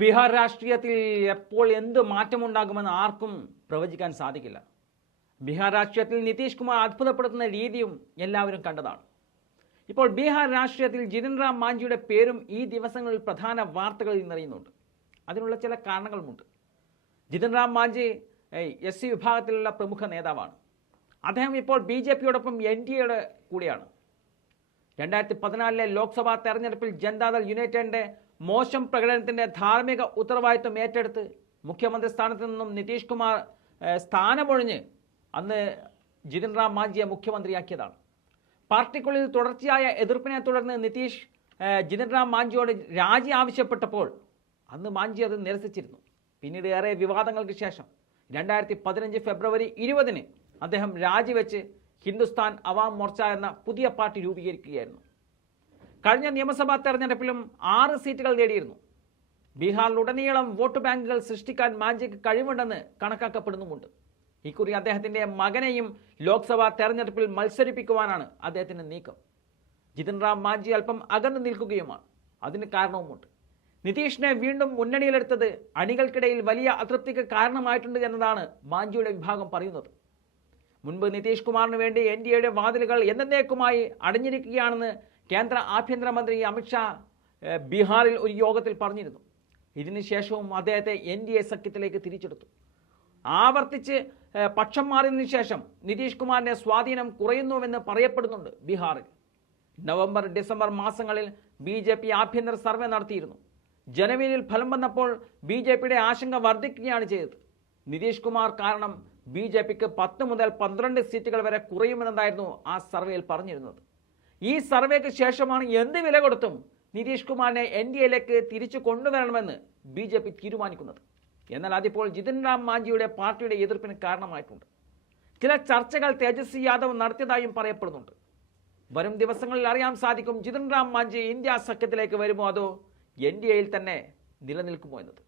ബീഹാർ രാഷ്ട്രീയത്തിൽ എപ്പോൾ എന്ത് മാറ്റമുണ്ടാകുമെന്ന് ആർക്കും പ്രവചിക്കാൻ സാധിക്കില്ല. ബീഹാർ രാഷ്ട്രീയത്തിൽ നിതീഷ് കുമാർ അത്ഭുതപ്പെടുത്തുന്ന രീതിയും എല്ലാവരും കണ്ടതാണ്. ഇപ്പോൾ ബീഹാർ രാഷ്ട്രീയത്തിൽ ജിതിൻ റാം മാഞ്ചിയുടെ പേരും ഈ ദിവസങ്ങളിൽ പ്രധാന വാർത്തകളിൽ നിറയുന്നുണ്ട്. അതിനുള്ള ചില കാരണങ്ങളുമുണ്ട്. ജിതിൻ റാം മാഞ്ചി എസ് സി വിഭാഗത്തിലുള്ള പ്രമുഖ നേതാവാണ്. അദ്ദേഹം ഇപ്പോൾ ബി ജെ പിയോടൊപ്പം എൻ ഡി എയുടെ കൂടെയാണ്. രണ്ടായിരത്തി പതിനാലിലെ ലോക്സഭാ തെരഞ്ഞെടുപ്പിൽ ജനതാദൾ യുണൈറ്റഡിന്റെ മോശം പ്രകടനത്തിന്റെ ധാർമ്മിക ഉത്തരവാദിത്വം ഏറ്റെടുത്ത് മുഖ്യമന്ത്രി സ്ഥാനത്ത് നിന്നും നിതീഷ് കുമാർ സ്ഥാനമൊഴിഞ്ഞ് അന്ന് ജിതിൻ റാം മാഞ്ചിയെ മുഖ്യമന്ത്രിയാക്കിയതാണ്. പാർട്ടിക്കുള്ളിൽ തുടർച്ചയായ എതിർപ്പിനെ തുടർന്ന് നിതീഷ് ജിതിൻ റാം മാഞ്ചിയോട് രാജി ആവശ്യപ്പെട്ടപ്പോൾ അന്ന് മാഞ്ചി അത് നിരസിച്ചിരുന്നു. പിന്നീട് ഏറെ വിവാദങ്ങൾക്ക് ശേഷം രണ്ടായിരത്തി പതിനഞ്ച് ഫെബ്രുവരി ഇരുപതിന് അദ്ദേഹം രാജിവെച്ച് ഹിന്ദുസ്ഥാൻ അവാം മോർച്ച എന്ന പുതിയ പാർട്ടി രൂപീകരിക്കുകയായിരുന്നു. കഴിഞ്ഞ നിയമസഭാ തെരഞ്ഞെടുപ്പിലും ആറ് സീറ്റുകൾ നേടിയിരുന്നു. ബീഹാറിലുടനീളം വോട്ട് ബാങ്കുകൾ സൃഷ്ടിക്കാൻ മാഞ്ചിക്ക് കഴിവുണ്ടെന്ന് കണക്കാക്കപ്പെടുന്നുമുണ്ട്. ഇക്കുറി അദ്ദേഹത്തിന്റെ മകനെയും ലോക്സഭാ തെരഞ്ഞെടുപ്പിൽ മത്സരിപ്പിക്കുവാനാണ് അദ്ദേഹത്തിന്റെ നീക്കം. ജിതിൻ റാം മാഞ്ചി അല്പം അകന്നു നിൽക്കുകയുമാണ്. അതിന് കാരണവുമുണ്ട്. നിതീഷിനെ വീണ്ടും മുന്നണിയിലെടുത്തത് അണികൾക്കിടയിൽ വലിയ അതൃപ്തിക്ക് കാരണമായിട്ടുണ്ട് എന്നതാണ് മാഞ്ചിയുടെ വിഭാഗം പറയുന്നത്. മുൻപ് നിതീഷ് കുമാറിന് വേണ്ടി എൻ ഡി എയുടെ വാതിലുകൾ എന്നേക്കുമായി അടഞ്ഞിരിക്കുകയാണെന്ന് കേന്ദ്ര ആഭ്യന്തരമന്ത്രി അമിത്ഷാ ബീഹാറിൽ ഒരു യോഗത്തിൽ പറഞ്ഞിരുന്നു. ഇതിനുശേഷവും അദ്ദേഹത്തെ എൻ ഡി എ സഖ്യത്തിലേക്ക് തിരിച്ചെടുത്തു. ആവർത്തിച്ച് പക്ഷം മാറിയതിനു ശേഷം നിതീഷ് കുമാറിന്റെ സ്വാധീനം കുറയുന്നുവെന്ന് പറയപ്പെടുന്നുണ്ട് ബീഹാറിൽ. നവംബർ ഡിസംബർ മാസങ്ങളിൽ ബി ജെ പി ആഭ്യന്തര സർവേ നടത്തിയിരുന്നു. ജനുവരിയിൽ ഫലം വന്നപ്പോൾ ബി ജെ പിയുടെ ആശങ്ക വർദ്ധിക്കുകയാണ് ചെയ്തത്. നിതീഷ് കുമാർ കാരണം ബി ജെ പിക്ക് പത്ത് മുതൽ പന്ത്രണ്ട് സീറ്റുകൾ വരെ കുറയുമെന്നതായിരുന്നു ആ സർവേയിൽ പറഞ്ഞിരുന്നത്. ഈ സർവേക്ക് ശേഷമാണ് എന്ത് വില കൊടുത്തും നിതീഷ് കുമാറിനെ എൻ ഡി എയിലേക്ക് തിരിച്ചു കൊണ്ടുവരണമെന്ന് ബി ജെ പി തീരുമാനിക്കുന്നത്. എന്നാൽ അതിപ്പോൾ ജിതിൻ റാം മാഞ്ചിയുടെ പാർട്ടിയുടെ എതിർപ്പിന് കാരണമായിട്ടുണ്ട്. ചില ചർച്ചകൾ തേജസ്വി യാദവ് നടത്തിയതായും പറയപ്പെടുന്നുണ്ട്. വരും ദിവസങ്ങളിൽ അറിയാൻ സാധിക്കും ജിതിൻ റാം മാഞ്ചി ഇന്ത്യ സഖ്യത്തിലേക്ക് വരുമോ അതോ എൻ ഡി എയിൽ തന്നെ നിലനിൽക്കുമോ എന്നത്.